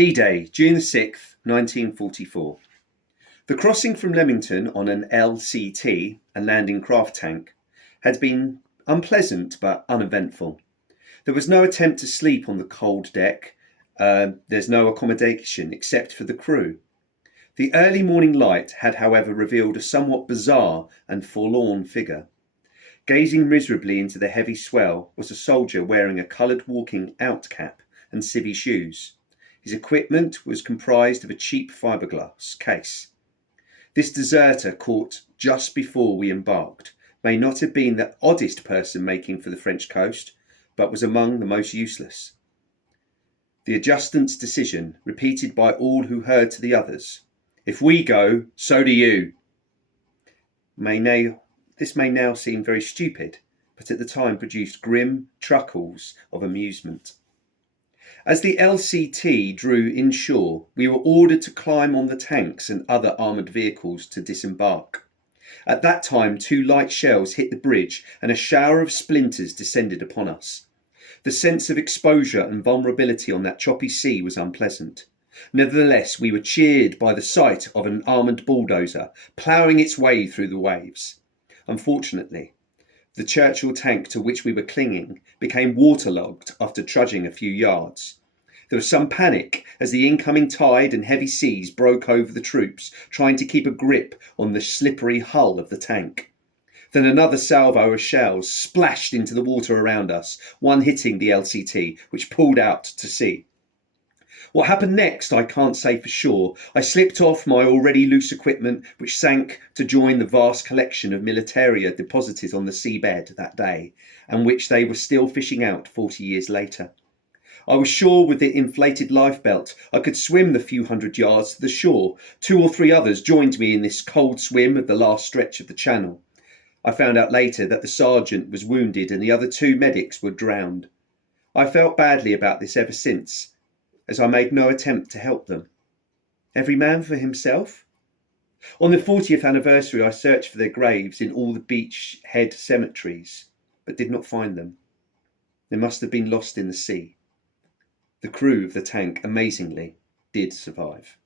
D-Day, June the 6th, 1944. The crossing from Leamington on an LCT, a landing craft tank, had been unpleasant but uneventful. There was no attempt to sleep on the cold deck. There's no accommodation except for the crew. The early morning light had, however, revealed a somewhat bizarre and forlorn figure. Gazing miserably into the heavy swell was a soldier wearing a coloured walking out cap and civvy shoes. His equipment was comprised of a cheap fiberglass case. This deserter, caught just before we embarked, may not have been the oddest person making for the French coast, but was among the most useless. The adjutant's decision, repeated by all who heard to the others, "If we go, so do you." This may now seem very stupid, but at the time produced grim chuckles of amusement. As the LCT drew inshore, we were ordered to climb on the tanks and other armoured vehicles to disembark. At that time, 2 light shells hit the bridge and a shower of splinters descended upon us. The sense of exposure and vulnerability on that choppy sea was unpleasant. Nevertheless, we were cheered by the sight of an armoured bulldozer ploughing its way through the waves. Unfortunately, the Churchill tank to which we were clinging became waterlogged after trudging a few yards. There was some panic as the incoming tide and heavy seas broke over the troops, trying to keep a grip on the slippery hull of the tank. Then another salvo of shells splashed into the water around us, one hitting the LCT, which pulled out to sea. What happened next I can't say for sure. I slipped off my already loose equipment, which sank to join the vast collection of militaria deposited on the seabed that day, and which they were still fishing out 40 years later. I was sure with the inflated lifebelt I could swim the few hundred yards to the shore. 2 or 3 others joined me in this cold swim of the last stretch of the channel. I found out later that the sergeant was wounded and the other 2 medics were drowned. I felt badly about this ever since, as I made no attempt to help them. Every man for himself? On the 40th anniversary, I searched for their graves in all the beachhead cemeteries, but did not find them. They must have been lost in the sea. The crew of the tank, amazingly, did survive.